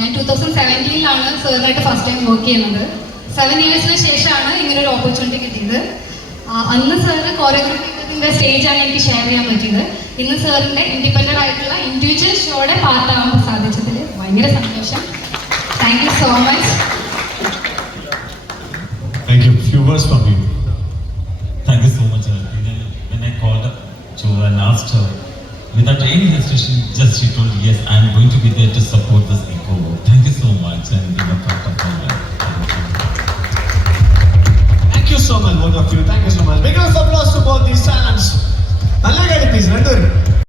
ഞാൻ 2017 സാറിനായിട്ട് first time work ചെയ്യുന്നത്. 7 ഇയേഴ്സിന് ശേഷമാണ് ഇങ്ങനൊരു ഓപ്പർച്യൂണിറ്റി കിട്ടിയത്. അന്ന് സാറ് കോറിയോഗ്രാഫിൻ്റെ സ്റ്റേജാണ് എനിക്ക് ഷെയർ ചെയ്യാൻ പറ്റിയത്. ഇന്ന് സാറിൻ്റെ ഇൻഡിപെൻഡൻ്റ് ആയിട്ടുള്ള ഇൻഡിവിജ്വൽ ഷോയുടെ പാർട്ടാകാൻ സാധിച്ചതിൽ ഭയങ്കര സന്തോഷം. Thank you so much. Thank you. Few words from you. Thank you so much. When I called to and asked her, without any hesitation, she told, yes, I am going to be there to support this eco. Thank you so much and being a part of my life. Thank you so much, both of you. Thank you so much. Big round of applause.